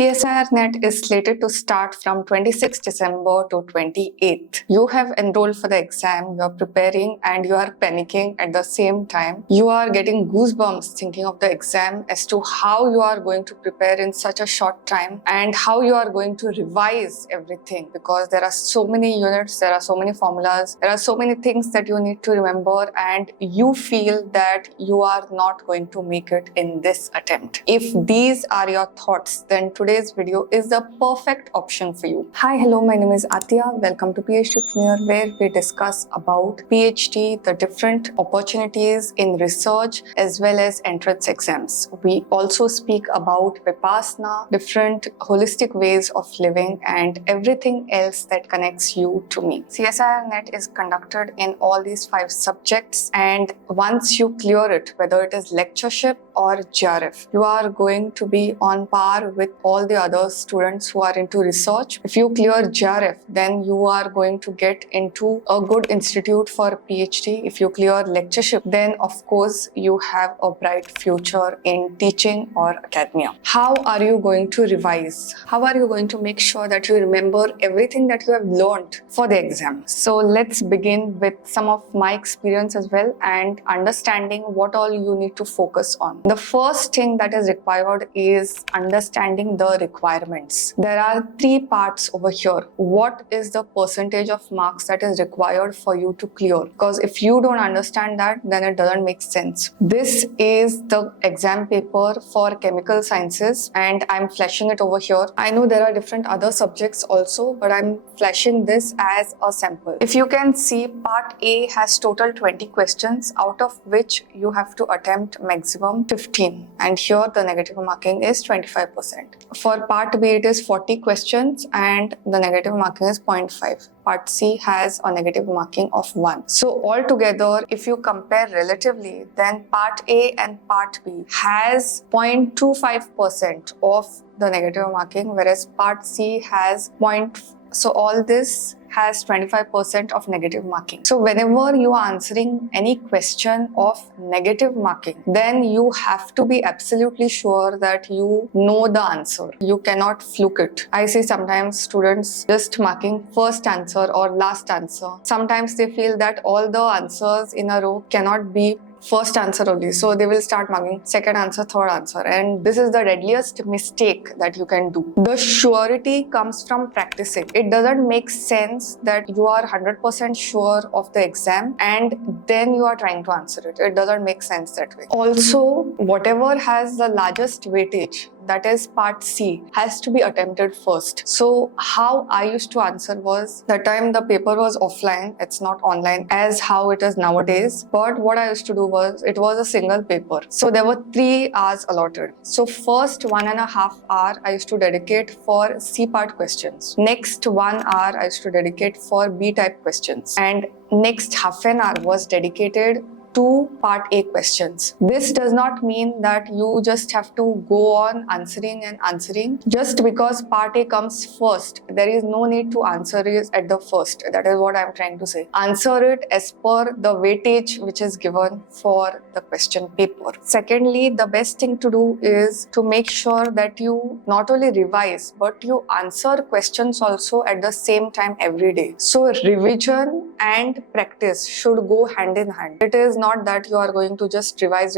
CSIR net is slated to start from 26 December to 28th. You have enrolled for the exam, you are preparing and you are panicking at the same time. You are getting goosebumps thinking of the exam as to how you are going to prepare in such a short time and how you are going to revise everything, because there are so many units, there are so many formulas, there are so many things that you need to remember, and you feel that you are not going to make it in this attempt. If these are your thoughts, then today's video is the perfect option for you. Hi, hello, my name is Aatiya. Welcome to PhD Pioneer, where we discuss about PhD, the different opportunities in research as well as entrance exams. We also speak about Vipassana, different holistic ways of living, and everything else that connects you to me. CSIR net is conducted in all these 5 subjects, and once you clear it, whether it is lectureship or GRF, you are going to be on par with all the other students who are into research. If you clear GRF, then you are going to get into a good institute for PhD. If you clear lectureship, then of course you have a bright future in teaching or academia. How are you going to revise? How are you going to make sure that you remember everything that you have learned for the exam? So let's begin with some of my experience as well and understanding what all you need to focus on. The first thing that is required is understanding the requirements. There are 3 parts over here. What is the percentage of marks that is required for you to clear? Because if you don't understand that, then it doesn't make sense. This is the exam paper for chemical sciences, and I'm flashing it over here. I know there are different other subjects also, but I'm flashing this as a sample. If you can see, part A has total 20 questions, out of which you have to attempt maximum 15, and here the negative marking is 25%. For part B, it is 40 questions and the negative marking is 0.5. Part C has a negative marking of 1. So altogether, if you compare relatively, then part A and part B has 0.25% of the negative marking, whereas part C has So all this has 25% of negative marking. So whenever you are answering any question of negative marking, then you have to be absolutely sure that you know the answer. You cannot fluke it. I see sometimes students just marking first answer or last answer. Sometimes they feel that all the answers in a row cannot be first answer only, so they will start marking second answer, third answer, and this is the deadliest mistake that you can do. The surety comes from practicing. It doesn't make sense that you are 100% sure of the exam and then you are trying to answer it. It doesn't make sense that way. Also, whatever has the largest weightage, that is part C, has to be attempted first. So how I used to answer was, the time the paper was offline, it's not online as how it is nowadays, but what I used to do was, it was a single paper. So there were 3 hours allotted. So first 1.5 hours I used to dedicate for C part questions. Next 1 hour I used to dedicate for B type questions. And next half an hour was dedicated to part A questions. This does not mean that you just have to go on answering and answering. Just because part A comes first, there is no need to answer it at the first. That is what I'm trying to say. Answer it as per the weightage which is given for the question paper. Secondly, the best thing to do is to make sure that you not only revise, but you answer questions also at the same time every day. So revision and practice should go hand in hand. It is not that you are going to just revise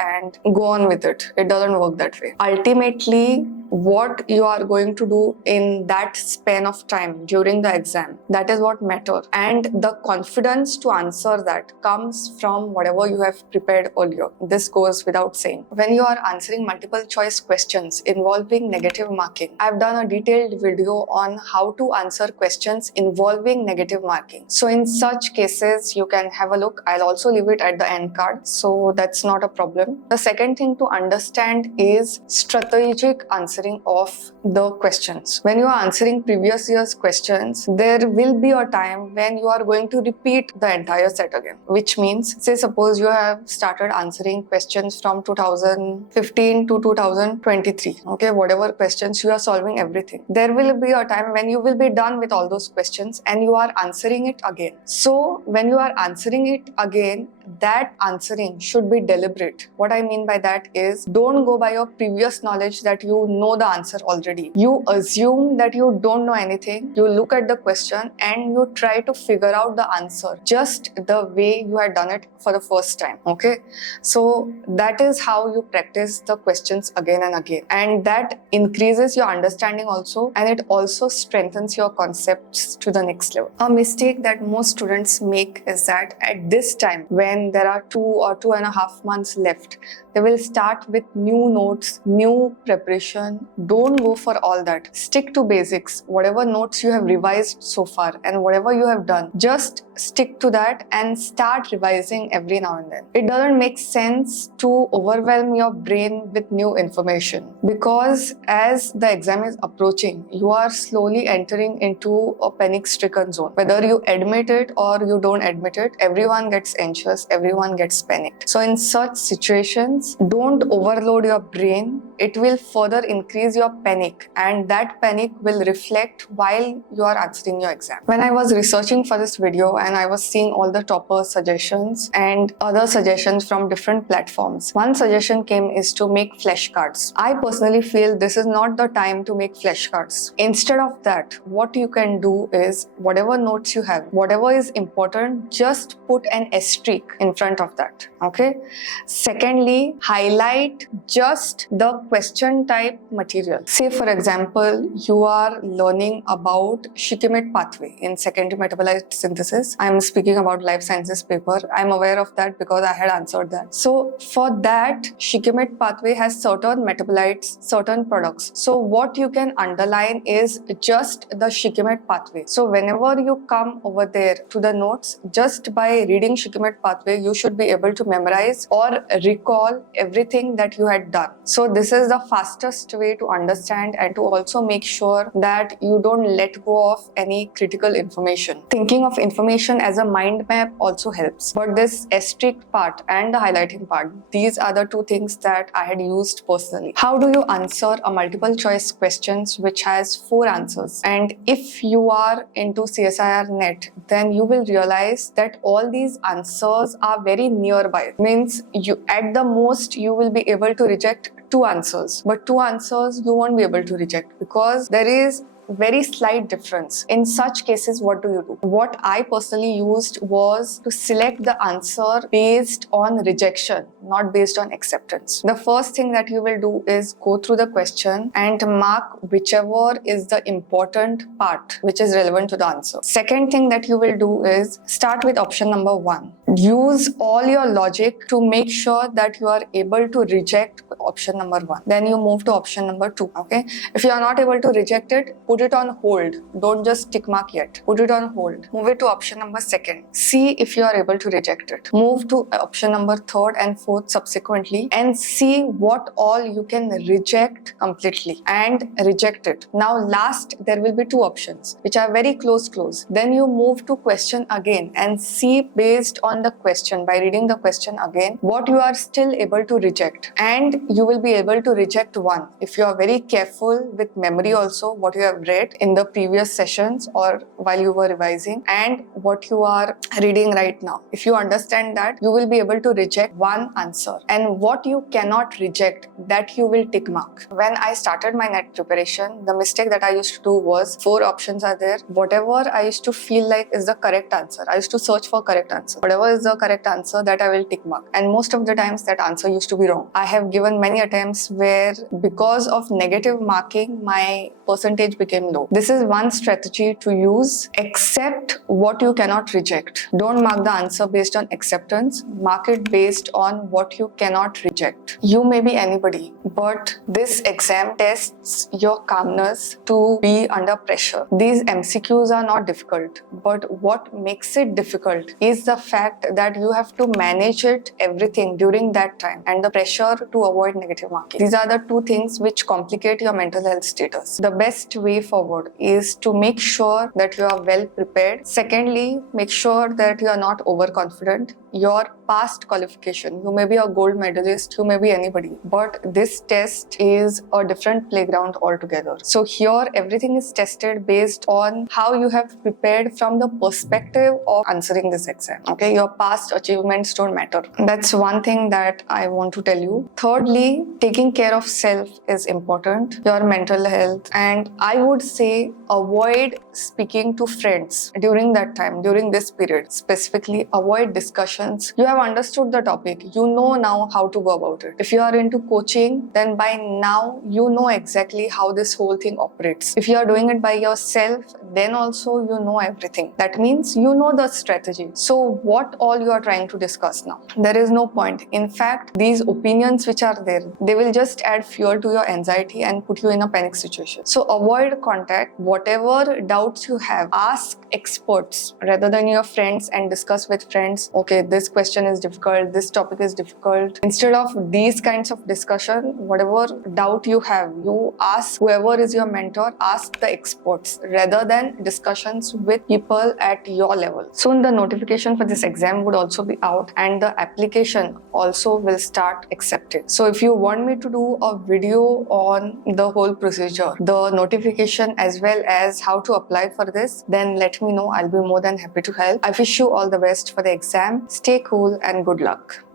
and go on with it. It doesn't work that way. Ultimately, what you are going to do in that span of time during the exam, that is what matters. And the confidence to answer that comes from whatever you have prepared earlier. This goes without saying. When you are answering multiple choice questions involving negative marking, I've done a detailed video on how to answer questions involving negative marking. So in such cases, you can have a look. I'll also leave it at the end card, so that's not a problem. The second thing to understand is strategic answering of the questions. When you are answering previous year's questions, there will be a time when you are going to repeat the entire set again, which means, say suppose you have started answering questions from 2015 to 2023, okay, whatever questions you are solving, everything, there will be a time when you will be done with all those questions and you are answering it again. So when you are answering it again, that answering should be deliberate. What I mean by that is, don't go by your previous knowledge that you know the answer already. You assume that you don't know anything. You look at the question and you try to figure out the answer just the way you had done it for the first time. Okay, so that is how you practice the questions again and again, and that increases your understanding also, and it also strengthens your concepts to the next level. A mistake that most students make is that at this time, when there are 2 or 2.5 months left, they will start with new notes, new preparation. Don't go for all that. Stick to basics. Whatever notes you have revised so far and whatever you have done, just stick to that and start revising every now and then. It doesn't make sense to overwhelm your brain with new information, because as the exam is approaching, you are slowly entering into a panic-stricken zone. Whether you admit it or you don't admit it, everyone gets anxious, everyone gets panicked. So in such situations, don't overload your brain. It will further increase your panic, and that panic will reflect while you are answering your exam. When I was researching for this video and I was seeing all the topper suggestions and other suggestions from different platforms, one suggestion came is to make flashcards. I personally feel this is not the time to make flashcards. Instead of that, what you can do is, whatever notes you have, whatever is important, just put an asterisk in front of that. Okay. Secondly, highlight just the question type material. Say for example, you are learning about Shikimate pathway in secondary metabolite synthesis. I am speaking about life sciences paper. I am aware of that because I had answered that. So for that, Shikimate pathway has certain metabolites, certain products. So what you can underline is just the Shikimate pathway. So whenever you come over there to the notes, just by reading Shikimate pathway, you should be able to memorize or recall everything that you had done. So this is the fastest way to understand and to also make sure that you don't let go of any critical information. Thinking of information as a mind map also helps. But this asterisk part and the highlighting part, these are the two things that I had used personally. How do you answer a multiple choice questions which has 4 answers? And if you are into CSIR net, then you will realize that all these answers are very nearby. Means you at the most you will be able to reject 2 answers, but 2 answers you won't be able to reject because there is very slight difference. In such cases, what do you do? What I personally used was to select the answer based on rejection, not based on acceptance. The first thing that you will do is go through the question and mark whichever is the important part which is relevant to the answer. Second thing that you will do is start with option number 1. Use all your logic to make sure that you are able to reject option number 1. Then you move to option number 2. Okay. If you are not able to reject it, put it on hold. Don't just tick mark yet. Put it on hold. Move it to option number 2. See if you are able to reject it. Move to option number 3rd and 4th subsequently and see what all you can reject completely and reject it. Now last, there will be 2 options which are very close. Then you move to question again and see based on the question, by reading the question again, what you are still able to reject, and you will be able to reject 1 if you are very careful with memory also, what you have read in the previous sessions or while you were revising and what you are reading right now. If you understand that, you will be able to reject 1 answer, and what you cannot reject, that you will tick mark. When I started my net preparation, the mistake that I used to do was 4 options are there. Whatever I used to feel like is the correct answer, I used to search for correct answer. Whatever is the correct answer, that I will tick mark. And most of the times that answer used to be wrong. I have given many attempts where because of negative marking, my percentage became low. This is one strategy to use. Accept what you cannot reject. Don't mark the answer based on acceptance. Mark it based on what you cannot reject. You may be anybody, but this exam tests your calmness to be under pressure. These MCQs are not difficult, but what makes it difficult is the fact that you have to manage it everything during that time and the pressure to avoid negative marking. These are the 2 things which complicate your mental health status. The best way forward is to make sure that you are well prepared. Secondly, make sure that you are not overconfident. Your past qualification, you may be a gold medalist, you may be anybody, but this test is a different playground altogether. So here everything is tested based on how you have prepared from the perspective of answering this exam. Okay, your past achievements don't matter. That's one thing that I want to tell you. Thirdly, taking care of self is important, your mental health, and I would say avoid speaking to friends during that time, during this period. Specifically, avoid discussions. You have understood the topic, you know now how to go about it. If you are into coaching, then by now you know exactly how this whole thing operates. If you are doing it by yourself, then also you know everything. That means you know the strategy. So what all you are trying to discuss now? There is no point. In fact, these opinions which are there, they will just add fuel to your anxiety and put you in a panic situation. So avoid contact. Whatever doubts you have, ask experts rather than your friends and discuss with friends, okay, this question is difficult, this topic is difficult. Instead of these kinds of discussion, whatever doubt you have, you ask whoever is your mentor, ask the experts rather than discussions with people at your level. Soon the notification for this exam would also be out and the application also will start accepted. So if you want me to do a video on the whole procedure, the notification as well as how to apply for this, then let me know. I'll be more than happy to help. I wish you all the best for the exam. Stay cool and good luck.